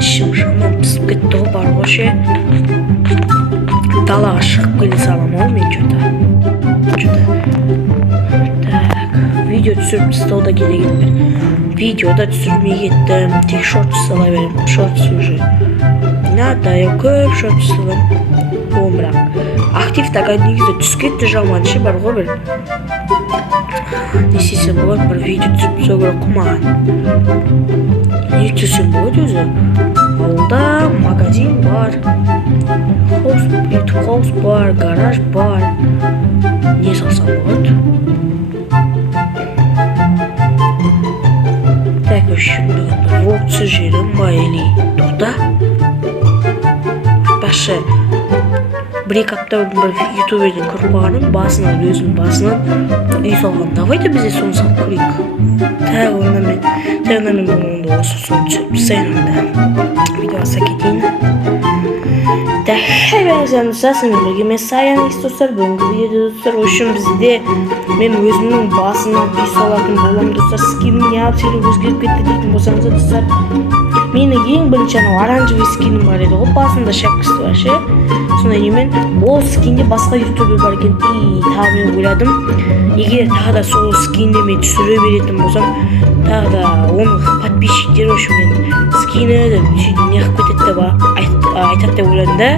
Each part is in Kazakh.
ishim shamdan pisib ketdi barboshi. Dalaga chiqib kela salaman men juda. Tak, video tushirib stolda kelayapman. Videoda tushirmay ketdim. Tek short tusalaverdim. Short уже. Надо, я ko'p short tusadim. Biroq aktiv taga negizda tushib ketdi jamanishi bor bir. Nesisi bo'lib bir video tushib so'gra qilmagan. Ne tushim bo'ldi o'zi? Avvalda magazin bor. House bar, garaj bar. Ne salsam bo'ldi? Так shunda vlog tushirim mayli. To'xta. Başı bir hafta bir YouTube'dan ko'rib qolganim, basından o'zim basından uy solgan. Davayda bize son salib ko'raylik. Tag'in men bunda o'sib son tushirib video saketeyim. Hemen sesini birge mesayan dostlar, bugungi videoda dostlar o'shim bizde men o'zimning basından uy solgan bo'lam dostlar. Skinim yapsam o'zgarib ketdi deydi bo'lsangiz dostlar. Meni eng birinchi oranжевый skinim bor edi. O basında shakkisti vashi. Сонда мен ол скинде басқа ютубер бар екен. Тағы мен ойладым, егер тағы да сол скинде мен түсіре беретін болсам, тағы да оның подписчиктері үшін мен скині не қылып кетеді деп айтады деп ойладым да.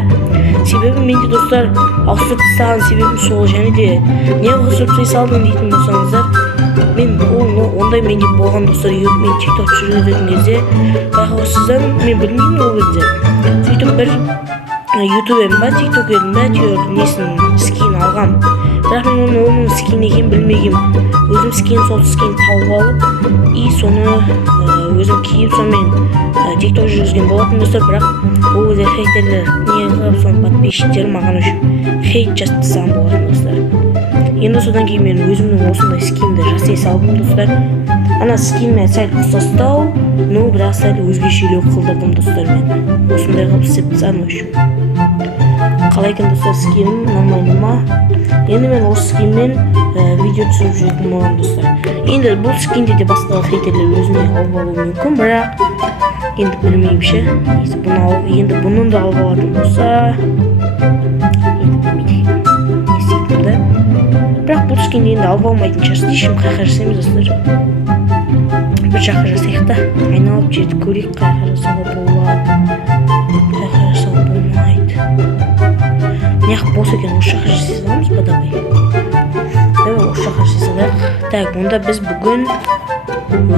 Себебі менде достар ауыстырып тастаған себебім сол, және де не ауыстырып салдың дейтін болсаңыздар, мен ондай менде болған достар. Мен TikTok жүргізетін кезде байқаусыздан мен білмеймін ол кезде. Сөйтіп бір YouTube'ым ба, TikTok'ым ба, несін скин алғам. Бірақ мен оның скин екенін білмегем. Өзім сол скин тауып алып, соны өзім киіп, сонымен TikTok жүргізген болатын достар. Бірақ ол кезде хейтерлер не қылып, соны подписчиктері маған үшін хейт жазып тастаған болатын достар. Енді содан кейін мен өзімнің осындай скинді жасай салдым достар. Ана скинмен сәл ұқсастау, бірақ сәл өзгешелеу қылдырдым достар мен. Осындай қылып істеп тастадым үшін. Қалай екен достар скинім, нормально ма? Енді мен осы скинмен видео түсіріп жүретін болған достар. Енді бұл скинде де басқа хейтерлер өзіне алып алуы мүмкін, бірақ енді білмеймін ше. Енді бұнын да алып алатын болса, енді білмейді. Естейтім да. Бірақ бұл скинді енді алып алмайтын шығарсыз. Ешкім қайқа жасаймыз достар. Bir жаққа жасайық та, айналып жерді көрейік, қайқа жасауға болады, қайқа жасауға болмайды. Неғып болса екен, осы жаққа жасай саламыз ба давай? Давай осы жаққа жасай салайық. Так, онда біз бүгін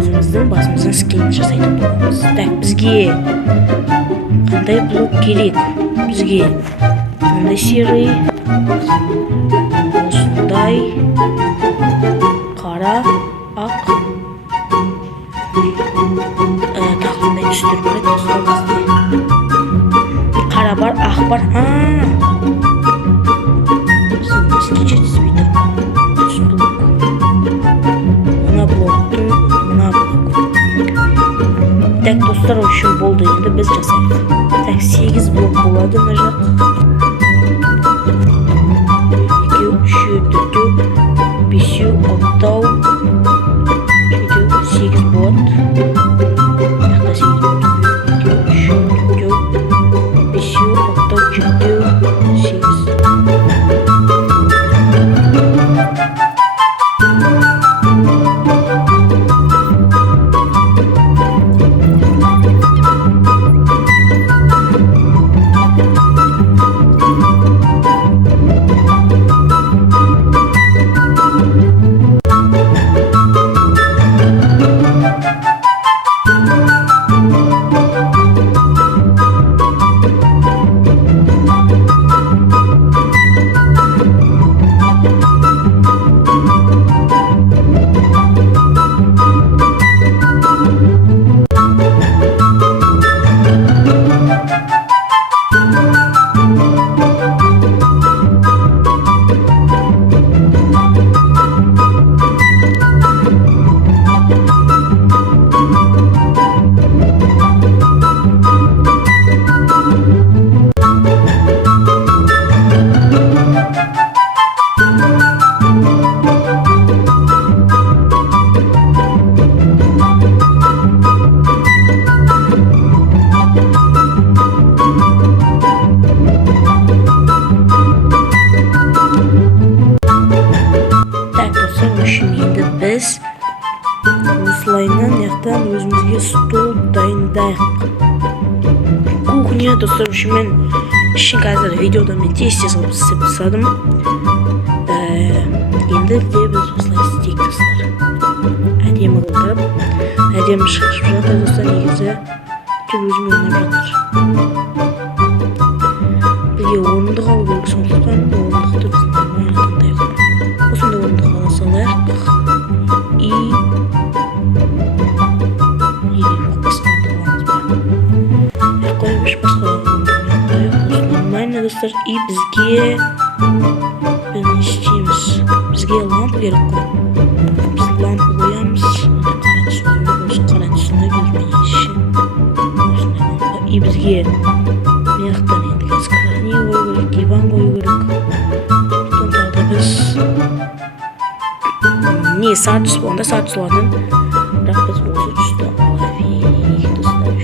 өзіміздің басымыздың скинін жасайтын боламыз. Так, бізге қандай блок керек? Бізге қандай серый, осындай қара, ақ, тақындай түстер көреді достар бізде. Қара бар, ақ бар. Бізге жетіспейді. Түс блок. Мына блоктың, мына блок. Так, достар үшін болды. Енді біз жасайық. Так, 8 блок болады мына жақ. 2, 3, 4, 5, 6, 8 болады. Яқта 8 болады. 2, 3, 4, 5, 6, 7, 8. stol dayındayıq. Kухня dostlar, мен işin қазір видеода мен тез қылып істеп тастадым. Енді де біз осылай істейік достар. Әдемі қылдырып, әдемі шығып жатыр достар. Негізі тек өзіме ұнап жатыр. Бізге орындық алу керек, сондықтан орындықты біз нормально таңдайық. Осындай орындық ала салайық. Жоқ, басқа орындық аламыз ба? Қоймыш басқа орындық қойып, осы нормально достар. И бізге біз не істейміз? Бізге лампа керек қой. Біз лампа қоямыз. Қара түсіне осы қара түсіне көзбенеші. Осындай лампа. И бізге мияқтан енді крани қою керек, диван қою керек. Сонда да біз не сағат түсіп, онда сағат түсілатын. Бірақ біз осы түсті алайық достар.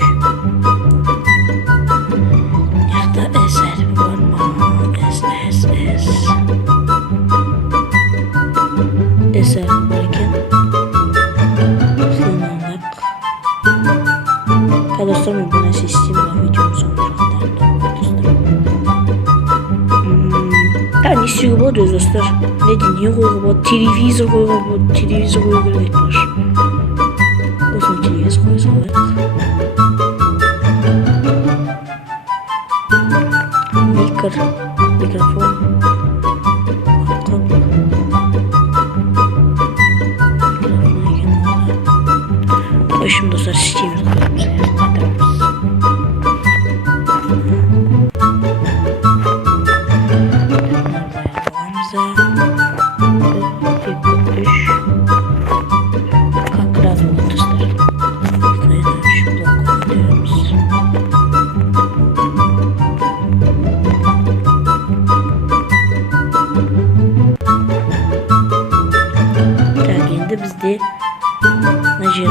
Мияқта әс әріпі бар ма? Әс. Әс әріпі бар екен. Осылай алайық. Достар, мен бұл нәрсе істеймін, видеоның соңғы жақтарында достар. Не істеуге болады өз достар? Не қойға болады? Телевизор қойға болады. Телевизор қою керек айтпаш. Осыны телевизор қоя салайық. Микрофон. Қап. Микрофон екен олар. Өшім достар, істейміз қойымыз. Бізде мына жер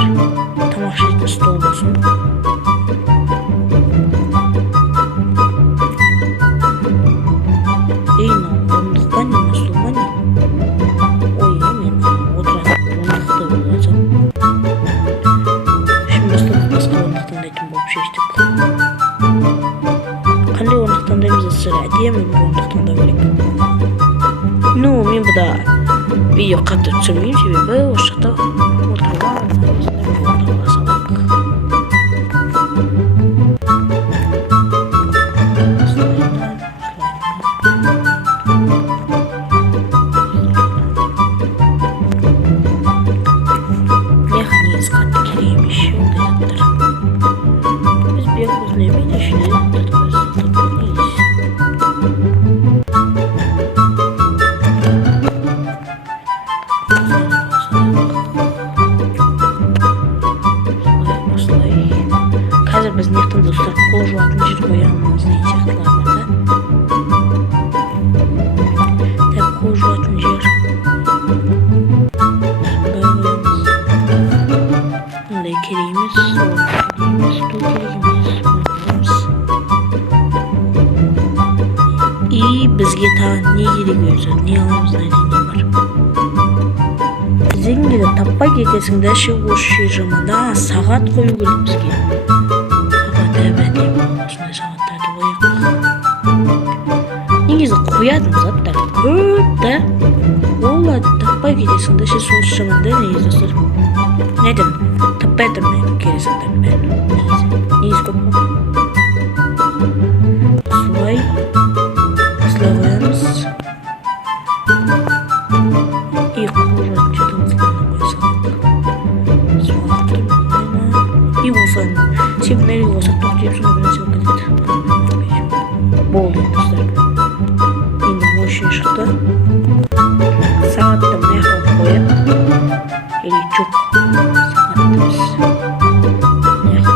тамақ ішетін стол болсын. Орындық па не, стол ма не? Ой, мен отыратын орындықты боласам. Şimdi достар, басқа орындық таңдайтын болып шештік. Қандай орындық таңдаймыз сірә? Әдемі бір орындық таңдау керек. Мен бұда видео қатты түсірмеймін, себебі осы жақта отыруға осындай бір орындық ала салайық. Негізі қатты керек емес ондай заттар. Біз бек осындай видео біз нектен достар қол жуатын жер қоямыз деген сияқтылар бар да. Так, қол жуатын жер. Ондай керек емес, стол керек емес. И бізге тағы не керек өзі, не аламыз, не бар. Іздеген кезде таппай кетесің да, осы жер жаманда сағат қою керек бізге. Осындай сағаттарды қояқ. Негізі қоятын заттар көп та, олар таппай кетесің да, сол жаманда негізі достар. Неден таппай тұрмай кересіңдердің бәрін. Негізі көп қой. Осылай қоямыз. И қожатын жерді осылайынан қоя салайық. И осылай сен нәрі қосақ тоқтайып сонда бір нәрсе болып кетеді. Болды достар. Енді мощный шықты. Сағатты мына жаққа қойып, или жоқ, сағатты біз мына жаққа қойып.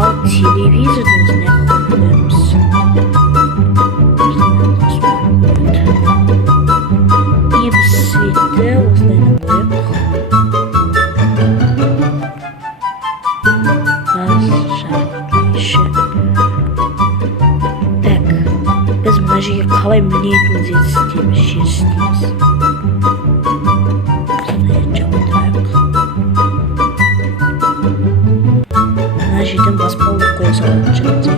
Ал телевизорды біз мына жаққа қоямыз. И біз светті осылайынан қойып. Biz жерге қалай мінетінімізді істейміз, жер істейміз. Осындай жауып тұрайық. Ниден басып қалдық қоя салатын жерде.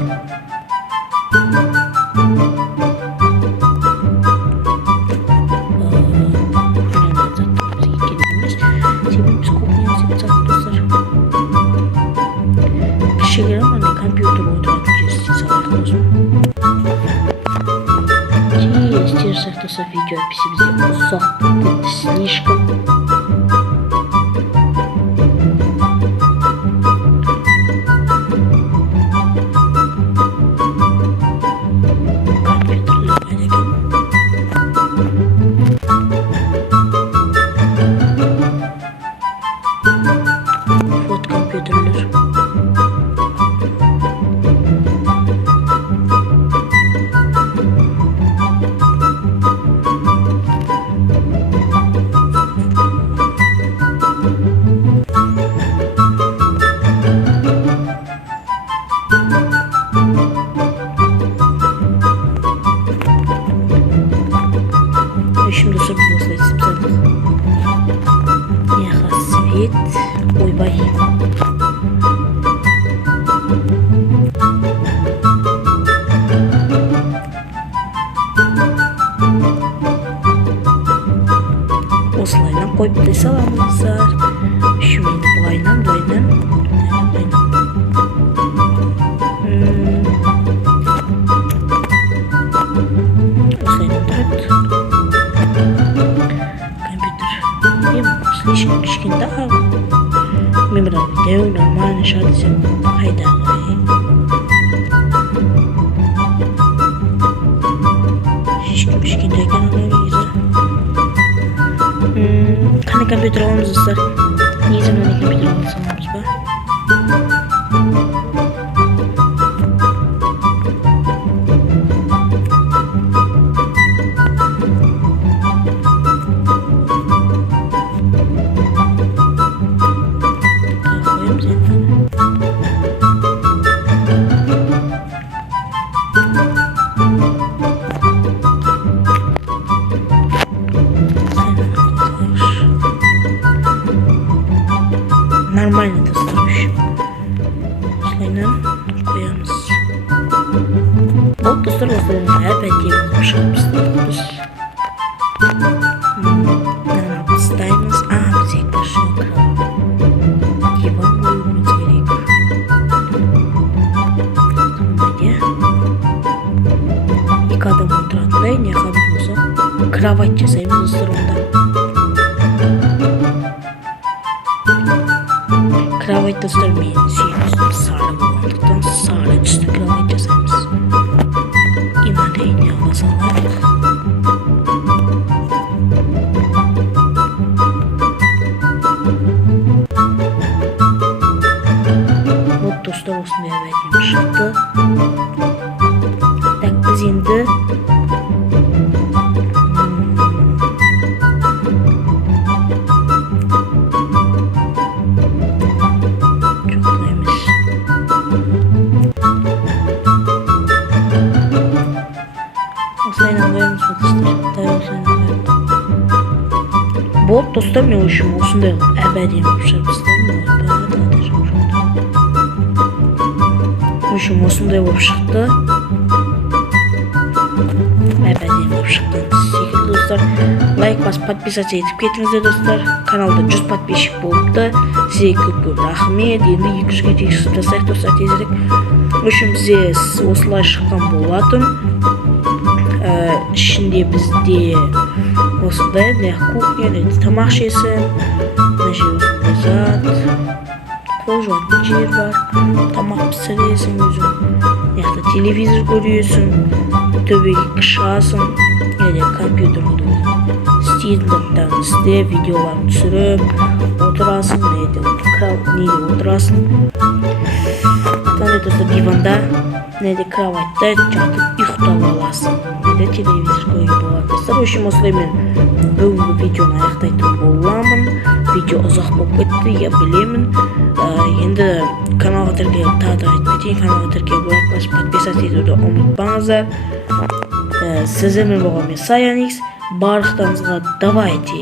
Компьютер отыратын жерде салайық болсын. Тез сақтаса видео әпісі бізде ұзақ кетті слишком. Вот компьютерлер. Şimdi dostlar biz nasıl etsin Yaha свет. Ойбай. Осылайынан қойып та саламыздар. Шүмені былайынан. Осылайынан тұрады. Слишком кішкентай. Мен бірақ видео нормально шығады десем қайдағы. Слишком кішкентай екен негізі. Қандай компьютер аламыз достар? Негізі мынандай компьютер аламыз ба? Нормально достаточно. Осылайынан қоямыз. Бұл достар осылайынан әп-әдемі шығарып біз. Бастаймыз. Біз ең басшы диван қоюымыз керек. Екі адам отыратындай не қабыл болса кровать жасаймыз достар онда. Kravayt dostlar men suyumuz sarı bo'lgandan sarı түсті kravayt жасаймыз. Иманейне аласалар. Вот достар осындай әдемі шықты. Так біз енді Болды достар, мен үшін осындай әбәдем осындай болып шықты. Әбәдем болып шықты. Секілді достар, лайк басып подписаться етіп кетіңіздер достар. Каналда 100 подписчик болыпты. Сізге көп рахмет. Енді 200-ге тексіп жасайық достар тезірек. Бізде осылай шыққан болатын. Ішінде бізде осындай кухня, тамақ ішесің, зат, қол жуатын жер бар, тамақ пісіресің өзің, телевизор көресің, төбеге шығасың, компьютерді істейтіндіктен істеп, видеоларын түсіріп, отырасың, отырасың. Диванда, кроватьта жатып ұйықтап аласың, телевизор көруге болады. Достар, осылай мен бүгінгі видеоны аяқтайтын боламын. Видео ұзақ болып кетті, я білемін. Енді каналға тіркеліп тағы да айтып кетейін, каналға тіркеліп лайк басып подписаться етуді ұмытпаңыздар. Сіздермен болған мен Саян Икс. Барлықтарыңызға давайте.